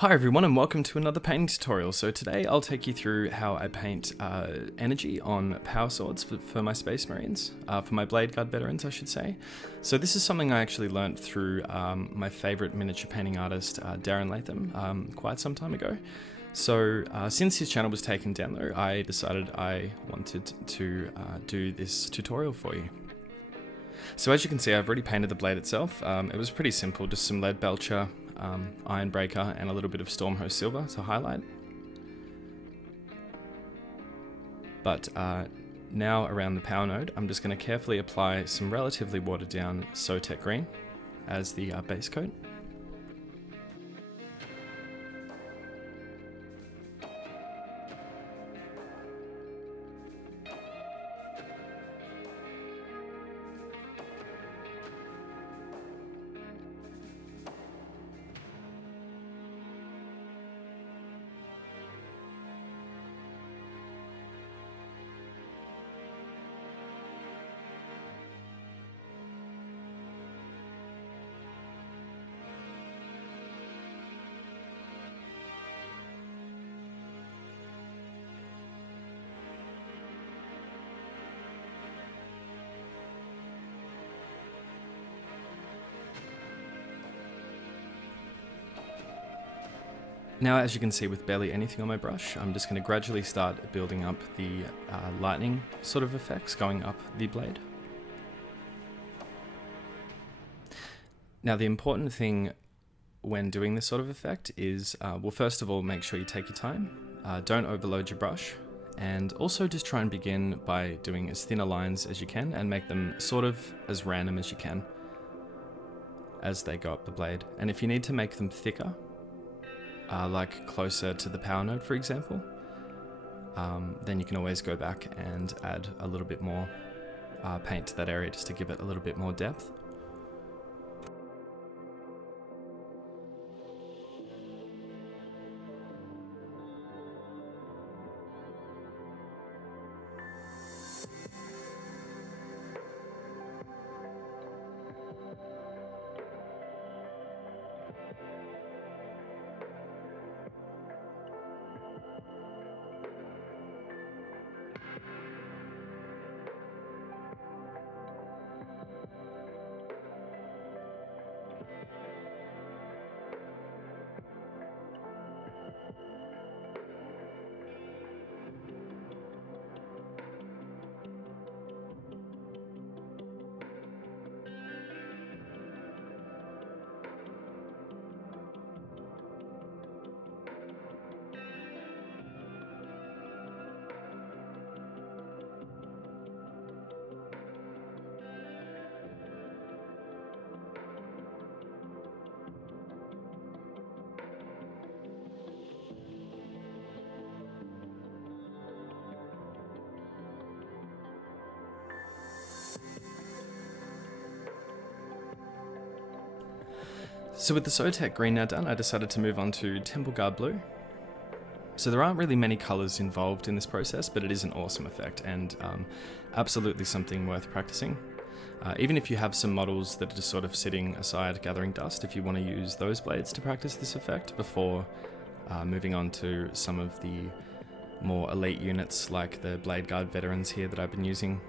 Hi everyone and welcome to another painting tutorial. So today I'll take you through how I paint energy on power swords for my Space Marines, for my Blade Guard veterans I should say. So this is something I actually learnt through my favourite miniature painting artist Darren Latham quite some time ago. So since his channel was taken down though, I decided I wanted to do this tutorial for you. So as you can see, I've already painted the blade itself. It was pretty simple, just some lead belcher, iron breaker and a little bit of Stormhost silver to highlight. But now around the power node, I'm just going to carefully apply some relatively watered down Basecoating green as the base coat. Now, as you can see with barely anything on my brush, I'm just going to gradually start building up the lightning sort of effects going up the blade. Now, the important thing when doing this sort of effect is, well, first of all, make sure you take your time, don't overload your brush, and also just try and begin by doing as thinner lines as you can and make them sort of as random as you can as they go up the blade. And if you need to make them thicker, like closer to the power node, for example, then you can always go back and add a little bit more paint to that area just to give it a little bit more depth. So with the Basecoating green now done, I decided to move on to Temple Guard blue. So there aren't really many colours involved in this process, but it is an awesome effect and absolutely something worth practicing. Even if you have some models that are just sort of sitting aside gathering dust, if you want to use those blades to practice this effect before moving on to some of the more elite units like the Blade Guard veterans here that I've been using.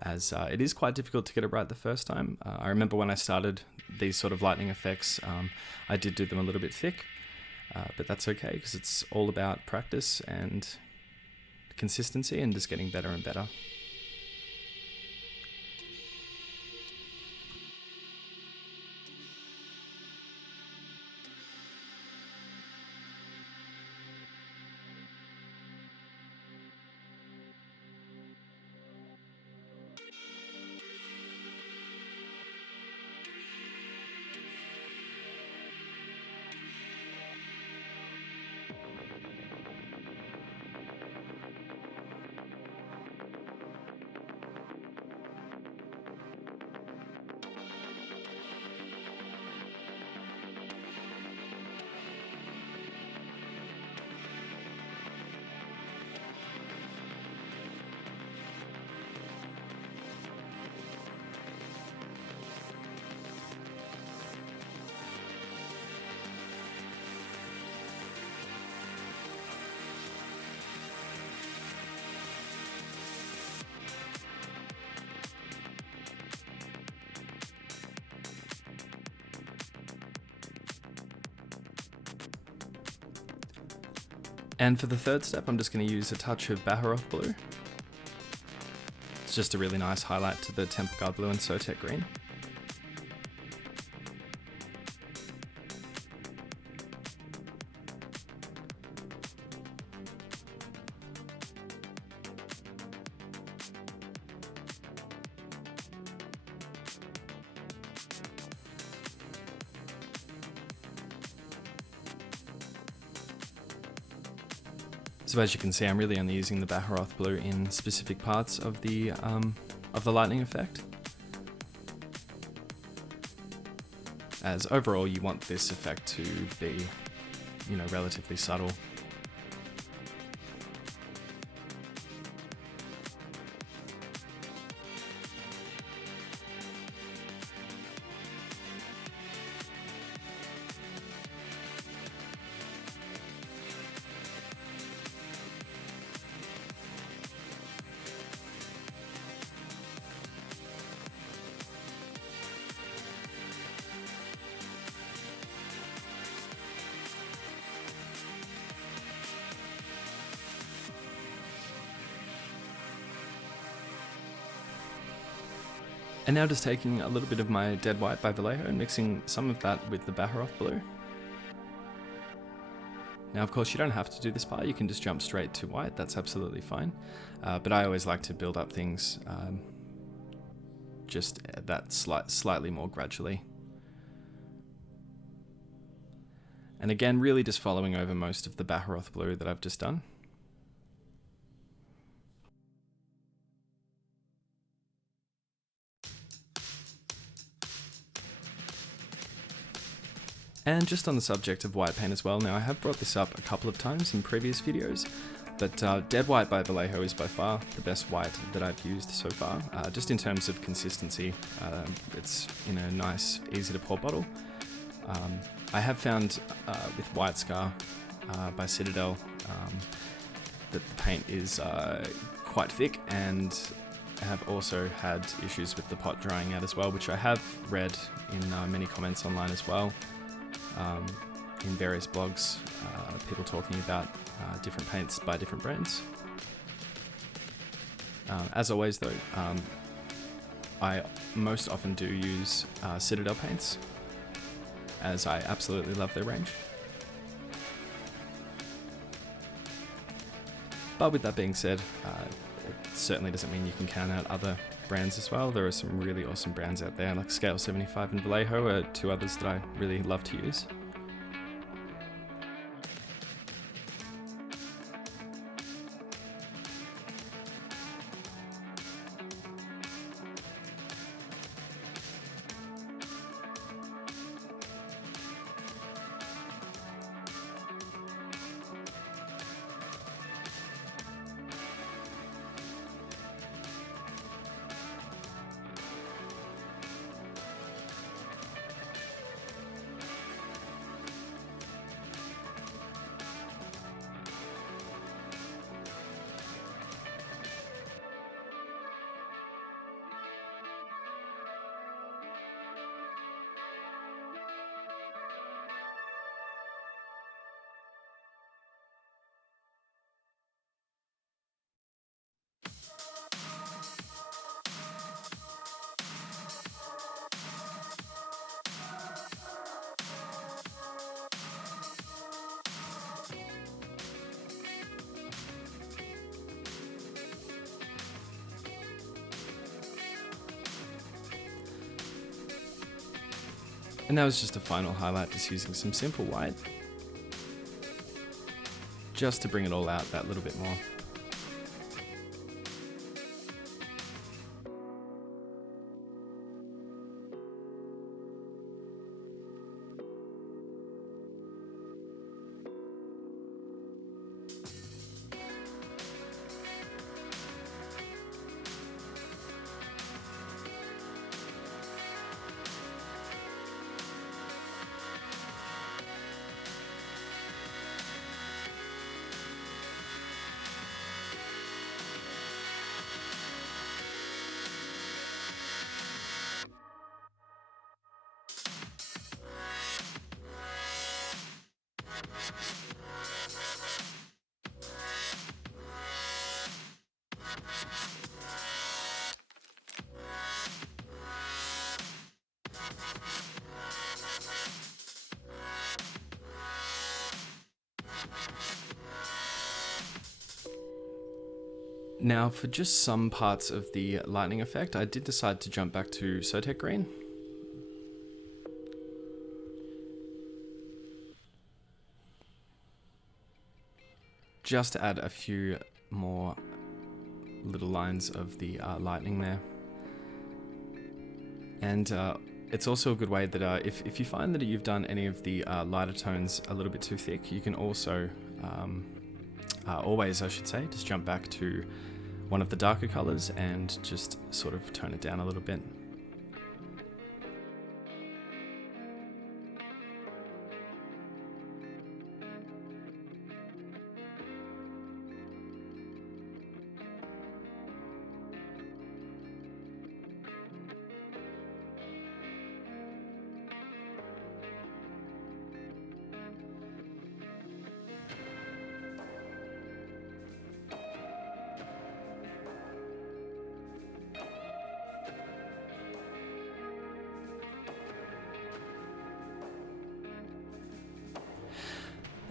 As it is quite difficult to get it right the first time. I remember when I started these sort of lightning effects, I did do them a little bit thick, but that's okay because it's all about practice and consistency and just getting better and better. And for the third step, I'm just going to use a touch of Baharoth blue. It's just a really nice highlight to the Temple Guard blue and Sotek green. So as you can see, I'm really only using the Baharoth blue in specific parts of the lightning effect. As overall, you want this effect to be, relatively subtle. And now just taking a little bit of my Dead White by Vallejo and mixing some of that with the Baharoth blue. Now, of course, you don't have to do this part. You can just jump straight to white. That's absolutely fine. But I always like to build up things just that slightly more gradually. And again, really just following over most of the Baharoth blue that I've just done. And just on the subject of white paint as well, now I have brought this up a couple of times in previous videos, but Dead White by Vallejo is by far the best white that I've used so far. Just in terms of consistency, it's in a nice, easy to pour bottle. I have found with White Scar by Citadel that the paint is quite thick, and I have also had issues with the pot drying out as well, which I have read in many comments online as well. In various blogs, people talking about different paints by different brands. As always though, I most often do use Citadel paints, as I absolutely love their range. But with that being said, it certainly doesn't mean you can count out other brands as well. There are some really awesome brands out there, like Scale 75 and Vallejo are two others that I really love to use. And that was just a final highlight, just using some simple white, just to bring it all out that little bit more. Now, for just some parts of the lightning effect, I did decide to jump back to Sotek Green. Just to add a few more little lines of the lightning there. And it's also a good way that if you find that you've done any of the lighter tones a little bit too thick, you can also, always I should say, just jump back to one of the darker colors and just sort of tone it down a little bit.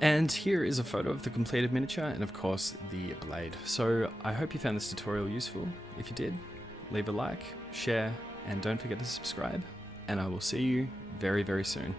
And here is a photo of the completed miniature and of course the blade. So I hope you found this tutorial useful. If you did, leave a like, share, and don't forget to subscribe. And I will see you very, very soon.